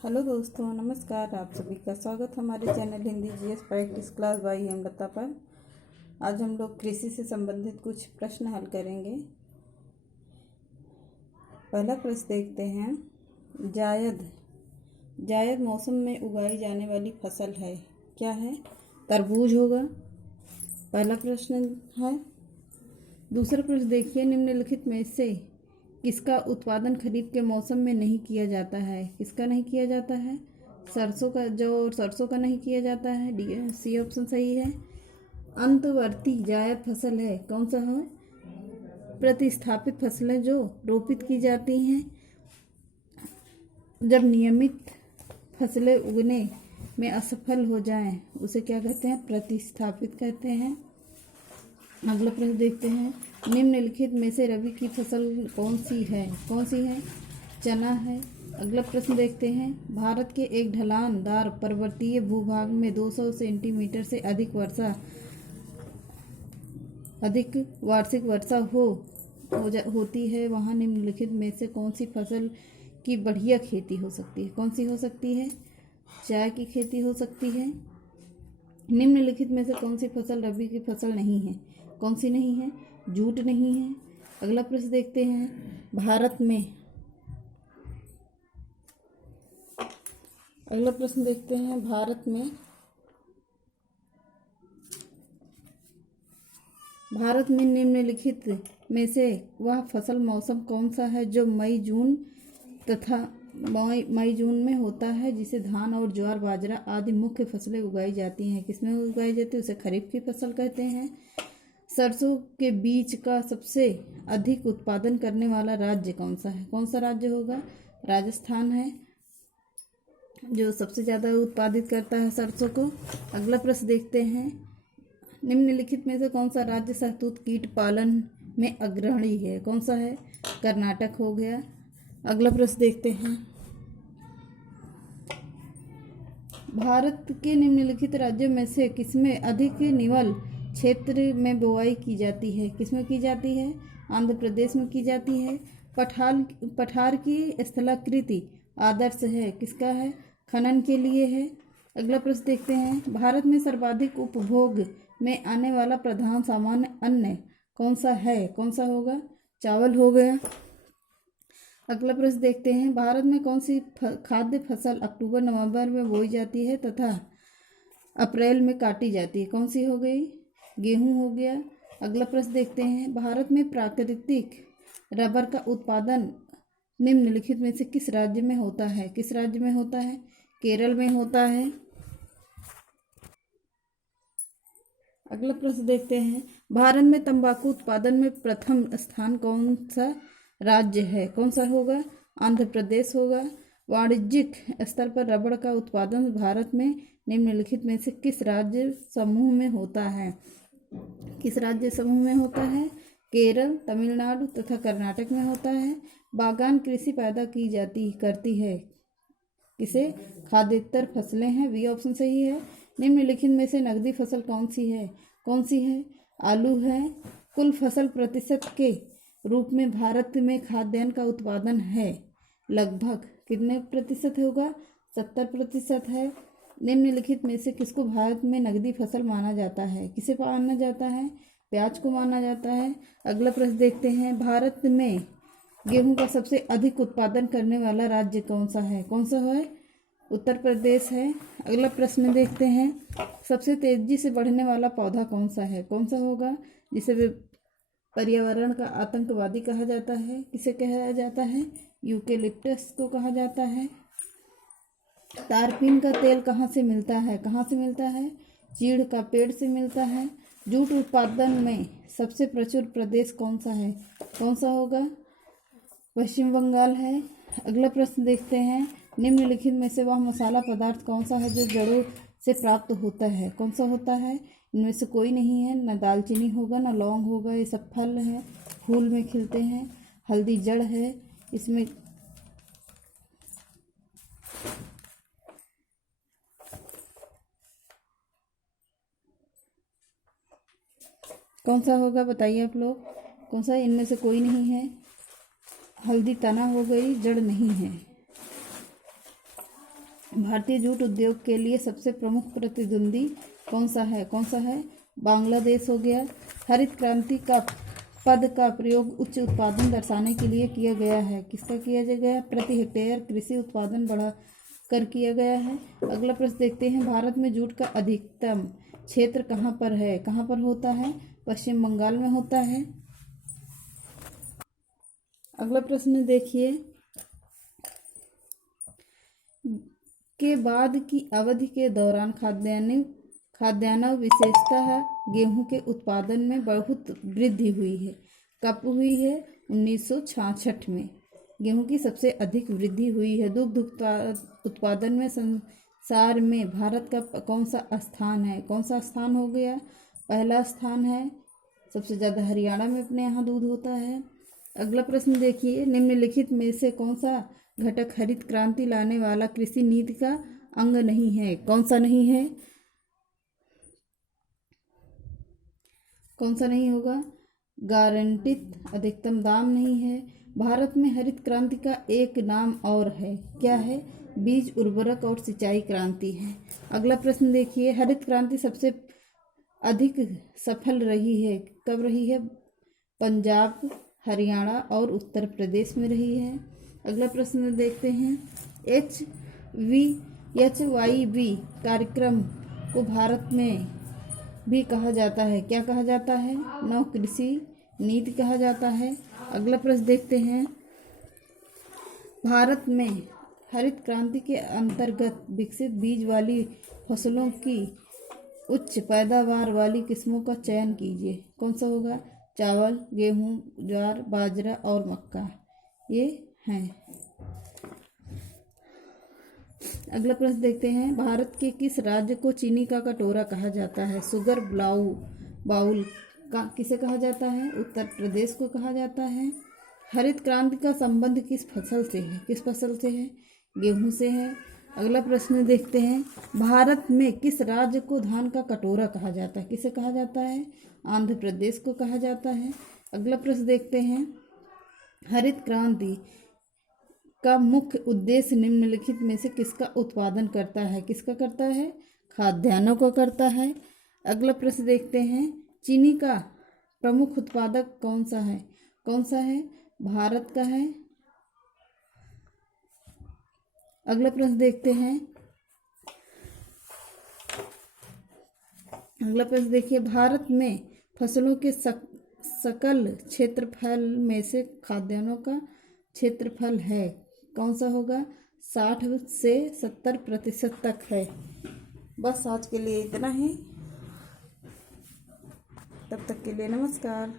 Hello दोस्तों, नमस्कार। आप सभी का स्वागत हमारे channel Hindi GS practice class by Hemlata पर। आज हम लोग कृषि से संबंधित कुछ प्रश्न हल करेंगे। पहला प्रश्न देखते हैं। जायद मौसम में उगाई जाने वाली फसल है, क्या है? तरबूज होगा। पहला प्रश्न है। दूसरा प्रश्न देखिए, निम्नलिखित में से किसका उत्पादन खरीफ के मौसम में नहीं किया जाता है? किसका नहीं किया जाता है? सरसों का, जौ सरसों का नहीं किया जाता है। डी सी ऑप्शन सही है। अंतवर्ती जायद फसल है, कौन सा है? प्रतिस्थापित फसलें जो रोपित की जाती हैं जब नियमित फसलें उगने में असफल हो जाएं, उसे क्या कहते हैं? प्रतिस्थापित कहते हैं। अगला प्रश्न देखते हैं। निम्नलिखित में से रबी की फसल कौन सी है? चना है। अगला प्रश्न देखते हैं। भारत के एक ढलानदार पर्वतीय भूभाग में 200 सेंटीमीटर से अधिक वार्षिक वर्षा होती है, वहाँ निम्नलिखित में से कौन सी फसल की बढ़िया खेती हो सकती है? कौन सी हो सकती है? चाय की खेती हो सकती है। निम्नलिखित में से कौन सी फसल रबी की फसल नहीं है? कौन सी नहीं है? जूट नहीं है। अगला प्रश्न देखते हैं। भारत में निम्नलिखित में से वह फसल मौसम कौन सा है जो मई जून में होता है, जिसे धान और ज्वार बाजरा आदि मुख्य फसलें उगाई जाती हैं? किसमें उगाई जाती है? उसे खरीफ की फसल कहते हैं। सरसों के बीज का सबसे अधिक उत्पादन करने वाला राज्य कौन सा है? कौन सा राज्य होगा? राजस्थान है जो सबसे ज़्यादा उत्पादित करता है सरसों को। अगला प्रश्न देखते हैं। निम्नलिखित में से कौन सा राज्य शहतूत कीट पालन में अग्रणी है? कौन सा है? कर्नाटक हो गया। अगला प्रश्न देखते हैं। भारत के निम्नलिखित राज्यों में से किसमें अधिक निवल क्षेत्र में बुआई की जाती है? किसमें की जाती है? आंध्र प्रदेश में की जाती है। पठार की स्थलाकृति आदर्श है, किसका है? खनन के लिए है। अगला प्रश्न देखते हैं। भारत में सर्वाधिक उपभोग में आने वाला प्रधान सामान्य अन्न कौन सा है? कौन सा होगा? चावल हो गया। अगला प्रश्न देखते हैं। भारत में कौन सी खाद्य फसल अक्टूबर नवंबर में बोई जाती है तथा अप्रैल में काटी जाती है? कौन सी हो गई? गेहूं हो गया। अगला प्रश्न देखते हैं। भारत में प्राकृतिक रबर का उत्पादन निम्नलिखित में से किस राज्य में होता है? किस राज्य में होता है? केरल में होता है। अगला प्रश्न देखते हैं। भारत में तंबाकू उत्पादन में प्रथम स्थान कौन सा राज्य है? कौन सा होगा? आंध्र प्रदेश होगा। वाणिज्यिक स्तर पर रबड़ का उत्पादन भारत में निम्नलिखित में से किस राज्य समूह में होता है? किस राज्य समूह में होता है? केरल, तमिलनाडु तथा कर्नाटक में होता है। बागान कृषि पैदा करती है किसे? खाद्येतर फसलें हैं, बी ऑप्शन सही है। निम्नलिखित में से नकदी फसल कौन सी है? आलू है। कुल फसल प्रतिशत के रूप में भारत में खाद्यान्न का उत्पादन है लगभग कितने प्रतिशत होगा? 70% है। निम्नलिखित में से किसको भारत में नकदी फसल माना जाता है? किसे माना जाता है? प्याज को माना जाता है। अगला प्रश्न देखते हैं। भारत में गेहूं का सबसे अधिक उत्पादन करने वाला राज्य कौन सा है? कौन सा है? उत्तर प्रदेश है। अगला प्रश्न देखते हैं। सबसे तेजी से बढ़ने वाला पौधा कौन सा है? कौन सा होगा? जिसे पर्यावरण का आतंकवादी कहा जाता है? किसे कहा जाता है? यूकेलिप्टस को कहा जाता है। तारपीन का तेल कहाँ से मिलता है? चीड़ का पेड़ से मिलता है। जूट उत्पादन में सबसे प्रचुर प्रदेश कौन सा है? कौन सा होगा? पश्चिम बंगाल है। अगला प्रश्न देखते हैं। निम्नलिखित में से वह मसाला पदार्थ कौन सा है जो जड़ों से प्राप्त होता है? कौन सा होता है? इनमें से कोई नहीं है। न दालचीनी होगा, न लौंग होगा। ये सब फल हैं, फूल में खिलते हैं। हल्दी जड़ है। इसमें कौन सा होगा? बताइए आप लोग, कौन सा? इनमें से कोई नहीं है। हल्दी तना हो गई, जड़ नहीं है। भारतीय जूट उद्योग के लिए सबसे प्रमुख प्रतिद्वंदी कौन सा है? बांग्लादेश हो गया। हरित क्रांति का पद का प्रयोग उच्च उत्पादन दर्शाने के लिए किया गया है। किसका किया गया? प्रति हेक्टेयर कृषि उत्पादन बढ़ा कर किया गया है। अगला प्रश्न देखते हैं, भारत में जूट का अधिकतम क्षेत्र कहाँ पर है? कहाँ पर होता है? पश्चिम बंगाल में होता है। अगला प्रश्न देखिए, के बाद की अवधि के दौरान खाद्यान्न विशेषतः गेहूं के उत्पादन में बहुत वृद्धि हुई है। कब हुई है? 1966 में गेहूं की सबसे अधिक वृद्धि हुई है। दुग्ध उत्पादन में संसार में भारत का कौन सा स्थान है? कौन सा स्थान हो गया? पहला स्थान है। सबसे ज़्यादा हरियाणा में अपने यहाँ दूध होता है। अगला प्रश्न देखिए, निम्नलिखित में से कौन सा घटक हरित क्रांति लाने वाला कृषि नीति का अंग नहीं है? कौन सा नहीं है? कौन सा नहीं होगा? गारंटित अधिकतम दाम नहीं है। भारत में हरित क्रांति का एक नाम और है, क्या है? बीज उर्वरक और सिंचाई क्रांति है। अगला प्रश्न देखिए, हरित क्रांति सबसे अधिक सफल रही है, कब रही है? पंजाब, हरियाणा और उत्तर प्रदेश में रही है। अगला प्रश्न देखते हैं, HYV कार्यक्रम को भारत में भी कहा जाता है, क्या कहा जाता है? नव कृषि नीति कहा जाता है। अगला प्रश्न देखते हैं, भारत में हरित क्रांति के अंतर्गत विकसित बीज वाली फसलों की उच्च पैदावार वाली किस्मों का चयन कीजिए। कौन सा होगा? चावल, गेहूं, ज्वार, बाजरा और मक्का, ये हैं। अगला प्रश्न देखते हैं, भारत के किस राज्य को चीनी का कटोरा कहा जाता है? शुगर बाउल का किसे कहा जाता है? उत्तर प्रदेश को कहा जाता है। हरित क्रांति का संबंध किस फसल से है? किस फसल से है? गेहूं से है। अगला प्रश्न देखते हैं, भारत में किस राज्य को धान का कटोरा कहा जाता है? किसे कहा जाता है? आंध्र प्रदेश को कहा जाता है। अगला प्रश्न देखते हैं, हरित क्रांति का मुख्य उद्देश्य निम्नलिखित में से किसका उत्पादन करता है? किसका करता है? खाद्यान्नों का करता है। अगला प्रश्न देखते हैं, चीनी का प्रमुख उत्पादक कौन सा है? कौन सा है? भारत का है। अगला प्रश्न देखते हैं, अगला प्रश्न देखिए, भारत में फसलों के सकल क्षेत्रफल में से खाद्यान्नों का क्षेत्रफल है, कौन सा होगा? 60 से 70% तक है। बस आज के लिए इतना ही, तब तक के लिए नमस्कार।